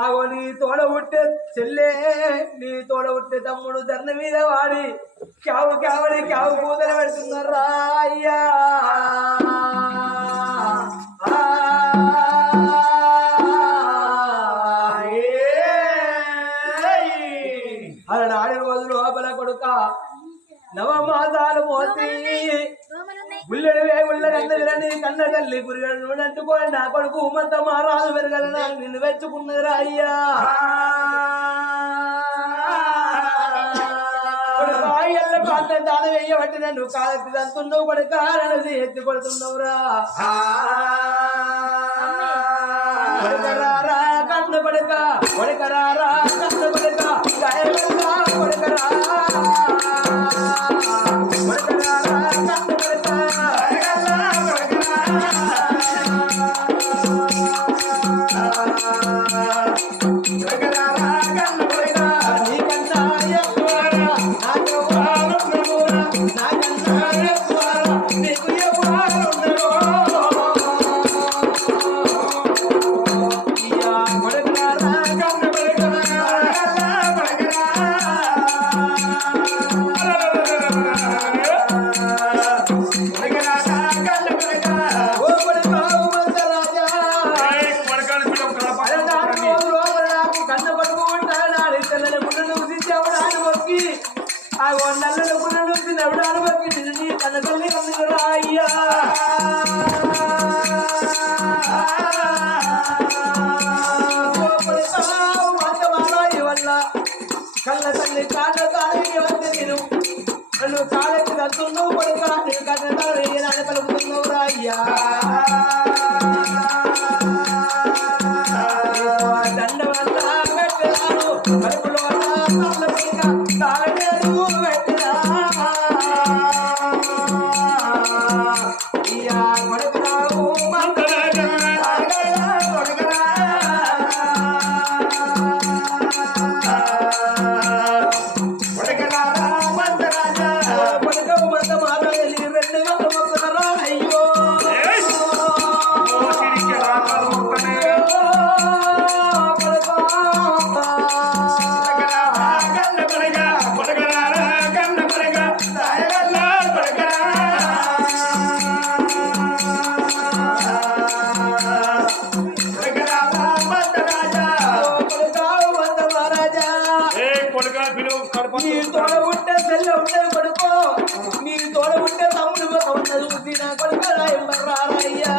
అగో నీ తోడ ఉట్టే చెల్లే నీ తోడ ఉట్టే తమ్ముడు ధర్న మీద వాడి క్యావు క్యావడి క్యావు కూదర పెడుతున్నారా అయ్యా అలనాడి రోజు లోపల కొడుక నవమాసాలు మోసి గుల్లెడు గుళ్ళని కన్న తల్లి గురిగడు అంటుకోని నా కొడుకు ఉమంత మారాలు పెరగలనా నిన్ను వెచ్చుకున్నదిరా అయ్యా ఎల్ల పాత్ర దానం వేయబట్టి నన్ను కాలెత్తి తంతున్నావు కొడుక నన్ను ఎత్తి కొడుతున్నావురా కొడుకరారా కన్న కొడుక కొడుకరారా కన్న కొడుక గాయలరా కొడుకరా కొడుకరారా కన్న కొడుక కళ్ళ తల్లి కాళ్ళ తాళి నేను నన్ను కాళ్ళకి తత్తున్నావు కొడుక నేను కన్న తాళి నాన్న కలుపుతున్నావు రాయ్యా దండ వల్ల పెట్టినాను కడుపులో తాళలేదు పెట్టినా కొడుకురావు నీ తోడ ఉంటే సెల్ల ఉంటే కొడుకో నీ తోడ ఉంటే తమ్ముడు చూసి నా కొడుకు రాయ్యా